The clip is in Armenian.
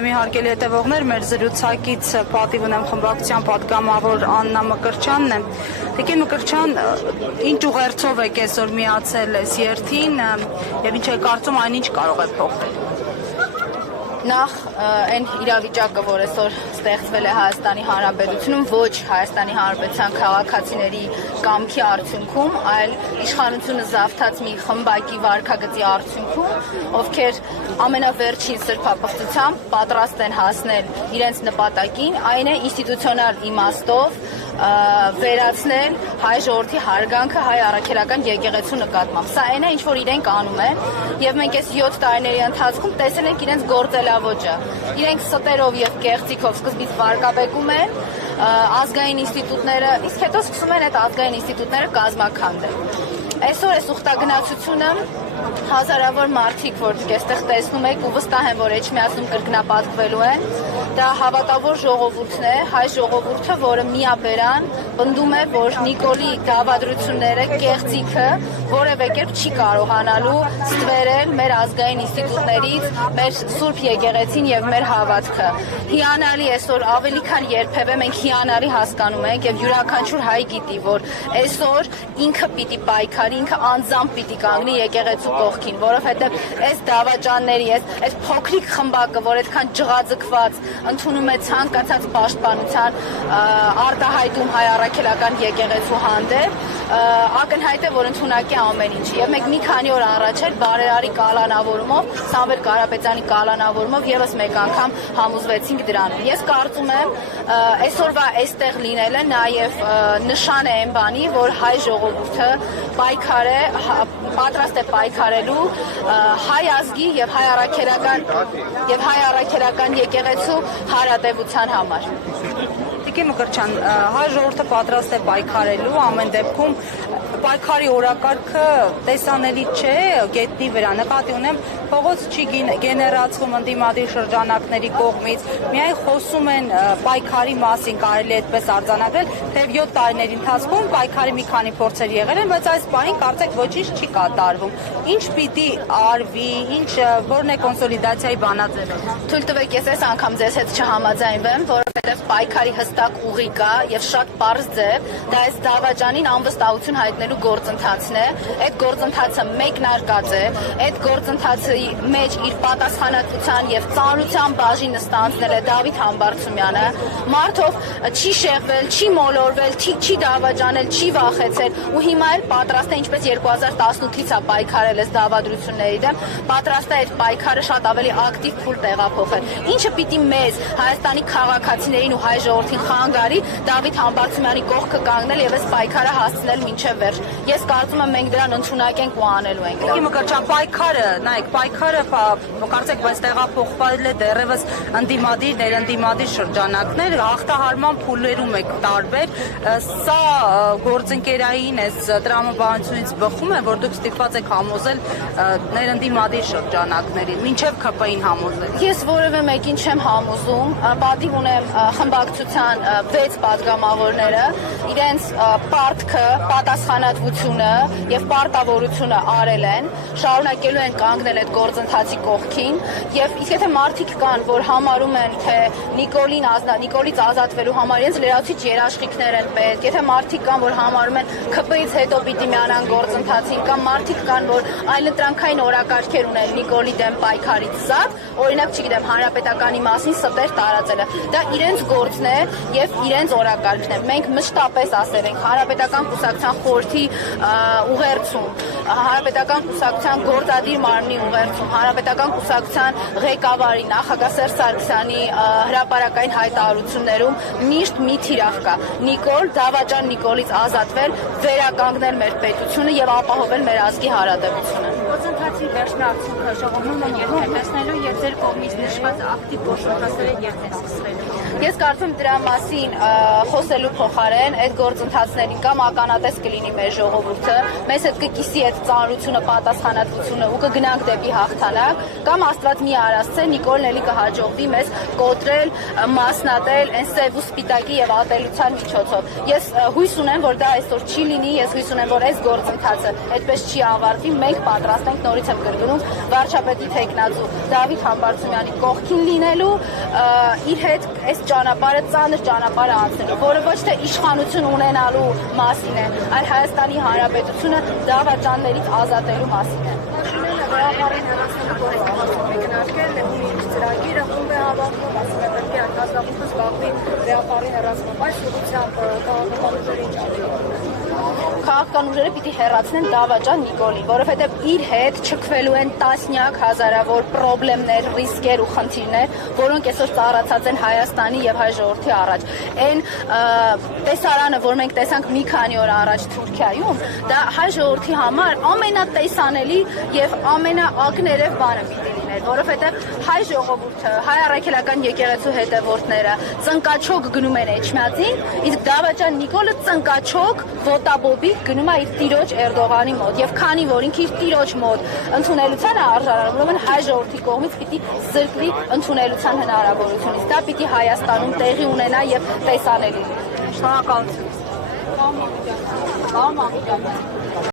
թեմի հարգելի հետևողներ, մեր զրուցակից պատիվ ունեմ խմբակցության պատգամավոր Աննա Մկրտչյանն է։ Տիկին Մկրտչյան, ինչ ուղերձով եք այսօր միացել այս երթին եւ ինչ եք կարծում այնինչ կարող է փոխվել։ Նախ այն իրավիճակը, որ այսօր ստեղծվել է Հայաստանի Հանրապետությունում, ոչ Հայաստանի Հանրապետության քաղաքացիների կամքի արդյունքում, այլ իշխանությունը զավթած մի խմբակի վարքագծի արդյունքում, ովքեր ամենավերջին սրբապղծությամբ պատրաստ են հասնել իրենց նպատակին, այն է ինստիտուցիոնալ իմաստով վերացնել հայ ժողովրդի հարգանքը հայ առաքելական եկեղեցու նկատմամբ։ Սա այն է, ինչ որ իրենք անում են, եւ մենք այս 7 տարիների ընթացքում տեսել ենք իրենց գործելավոճը։ Իրենք ստերով եւ կեղծիքով սկզբից վարկաբեկում են ազգային ինստիտուտները, իսկ հետո սկսում են այդ ազգային ինստիտուտները կազմաքանդել։ Այսօր այս ուխտագնացությունը հազարավոր մարդիկ, որ դուք այստեղ տեսնում եք ու վստահ եմ, որ Էջմիածնում կրկնապատկվելու են, դա հավատավոր ժողովուրդն է, հայ ժողովուրդը, որը միաբերան պնդում է, որ Նիկոլի դավադրությունները, կեղծիքը որևէ կերպ չի կարողանալու ստվերել մեր ազգային ինստիտուտներից, մեր Սուրբ եկեղեցին եւ մեր հավատքը։ Հիանալի այսօր ավելի քան երբևէ մենք հիանալի հասկանում ենք եւ յուրաքանչյուր հայ գիտի, որ այսօր ինքը պիտի պայքարի, ինքը անձամբ պիտի կանգնի եկեղեցու կողքին, որովհետեւ այս դավաճանների, այս փոքրիկ խմբակը, որ այդքան ջղաձգված ընդունում է ցանկացած պաշտպանության արտահայտում հայ առաքելական եկեղեցու հանդեպ, ակնհայտ է, որ ընդունակ է ամեն ինչ։ Եվ մենք մի քանի օր առաջ էլ բարերարի կալանավորումով, Սամվել Կարապետյանի կալանավորումով եւս մեկ անգամ համոզվեցինք դրանում։ Ես կարծում եմ, այսօրվա այստեղ լինելը նաեւ նշան է այն բանի, որ հայ ժողովուրդը պայքար է, պատրաստ է պայքարելու հայ ազգի եւ հայ առաքելական եկեղեցու հարատեվության համար։ Տիկին Մկրտչյան, հայ ժողովուրդը պատրաստ է պայքարելու, ամեն դեպքում պայքարի օրակարգը տեսանելի չէ գետնի վրա, նկատի ունեմ փողոց չի գեներացվում ընդդիմադիր շրջանակների կողմից, միայն խոսում են պայքարի մասին, կարելի է այդպես արձանագրել, թեև 7 տարիների ընթացքում պայքարի մի քանի փորձեր եղել են, բայց այս բանին կարծեք ոչինչ չի կատարվում։ Ինչ պիտի արվի, որն է կոնսոլիդացիայի բանաձևը։ Թույլ տվեք ես այս անգամ ձեզ հետ չհամաձայնվեմ, որովհետև պայքարի հստակ ուղի կա եւ շատ պարզ ձև, դա այս դավաճանին անվստահություն հայտնելու գործընթացն է, այդ գործընթացը մեկնարկած է, այդ գործընթացի մեջ իր պատասխանատվության եւ ծանրության բաժինը ստանձնել է Դավիթ Համբարձումյանը, մարդով չի շեղվել, չի մոլորվել, չի դավաճանել, չի վախեցել ու հիմա էլ պատրաստ է ինչպես 2018-ից է պայքարել այս դավադրությունների դեմ, պատրաստ է այդ պայքարը շատ ավելի ակտիվ փուլ տեղափոխել։ Ինչը պիտի մեզ Հայաստանի քաղաքացիներին ու հայ ժողովրդին խանգարի Դավիթ Համբարձումյանի կողքը կանգնել եւ այս պայքարը հասցնել մինչեւ վերջ։ Ես կարծում եմ մենք դրան ընդունակ ենք ու անելու ենք։ Տիկին Մկրտչյան, պայքարը, նայեք, պայքարը կարծեք, բայց տեղափոխվել է դեռևս ընդդիմադիր, ներընդդիմադիր շրջանակներ, հաղթահարման փուլերում եք տարբեր։ Սա գործընկերային այս տրամաբանությունից բխում է, որ դուք ստիպված եք համոզել ներընդդիմադիր շրջանակներին, մինչև ԿՊ-ին համոզել։ Ես որևէ մեկին չեմ համոզում, պատիվ ունեմ խմբակցության 6 պատգամավորները, իրենց պարտքը, պատասխանատվությունը եւ պարտավորությունը արել են, շարունակելու են կանգնել այդ գործընթացի կողքին եւ իսկ եթե մարդիկ կան, որ համարում են, թե Նիկոլից ազատվելու համար իրենց լրացուցիչ երաշխիքներ են պետք, եթե մարդիկ կան, որ համարում են ԿՊ-ից հետո պիտի միանան գործընթացին, կամ մարդիկ կան, որ այլընտրանքային օրակարգեր ունեն Նիկոլի դեմ պայքարից զատ, օրինակ, չգիտեմ, հանրապետականի մասին ստեր տարածելը, դա իրենց գործն է եւ իրենց օրակարգն է։ Մենք մշտապես ասել ենք հանրապետական կուսակցության խորհրդի ուղերձում, հանրապետական կուսակցության գործադիր մարմնի ուղերձում, հանրապետական կուսակցության ղեկավարի նախագահ Սերժ Սարգսյանի հրապարակային հայտարարություններում միշտ մի թիրախ կա. Նիկոլ, դավաճան Նիկոլից ազատվել, վերականգնել մեր պետությունը եւ ապահովել մեր ազգի հարատեվությունը։ Գործընթացի վերջնարդյունքը ժողովուրդն երբ է տեսնելու եւ ձեր կողմից նշված ակտիվ գործընթացները երբ են սկսվելու։ Ես կարծում դրա մասին խոսելու փոխարեն այդ գործընթացներին կամ ականատես կլինի մեր ժողովուրդը, մեզ հետ կկիսի այդ ծանրությունը, պատասխանատվությունը ու կգնանք դեպի հաղթանակ, կամ Աստված մի արասցե Նիկոլն էլի կհաջողվի մեզ կոտրել, մասնատել այն սև ու սպիտակի եւ ատելության միջոցով։ Ես հույս ունեմ, որ դա այսօր չի լինի, ես հույս ունեմ, որ այս գործընթացը այդպես չի ավարտվի, մենք պատրաստ ենք, նորից եմ կրկնում, վարչապետի թեկնածու Դավիթ Համբարձումյանի կողքին լինելու, իր հետ այս ճանապարհը, ծանր ճանապարհը անցնելու, որը ոչ թե իշխանություն ունենալու մասին է, այլ Հայաստանի Հանրապետությունը դավաճաններից ազատելու մասին է։ Վրապարին հեռացնելու գործընթացում է քննարկել նույնիսկ ծրագիրը ում է հավաքվում, ասում է պետք է անհասնաբուխը զբաղվի վրապարի հեռացմամբ, այս ուղղությամբ քաղաքական ուժերը ինչ անում։ Քաղաքական ուժերը պիտի հեռացնեն դավաճան Նիկոլին, որովհետև իր հետ չքվելու են տասնյակ հազարավոր պրոբլեմներ, ռիսկեր ու խնդիրներ, որոնք այսօր ծառացած են Հայաստանի եւ հայ ժողովրդի առաջ։ Այն տեսարանը, որ մենք տեսանք մի քանի օր առաջ Թուրքիայում, դա հայ ժողովրդի համար ամենատեսանելի եւ ամենաակներև բանը պիտի լիներ, որովհետև հայ ժողովուրդը, հայ առաքելական եկեղեցու հետևորդները ծնկաչոք գնում են Էջմիածին, իսկ դավաճան Նիկոլը ծնկաչոք ոտաբոբի գնում է իր տիրոջ Էրդողանի մոտ, եւ քանի որ ինքը իր տիրոջ մոտ ընդունելության է արժանանում, ուրեմն հայ ժողովրդի կողմից պիտի զրկվի ընդունելության հնարավորությունից։ Դա պիտի Հայաստանում տեղի ունենա եւ տեսանելի լինի։ Շնորհակալություն։ Կամ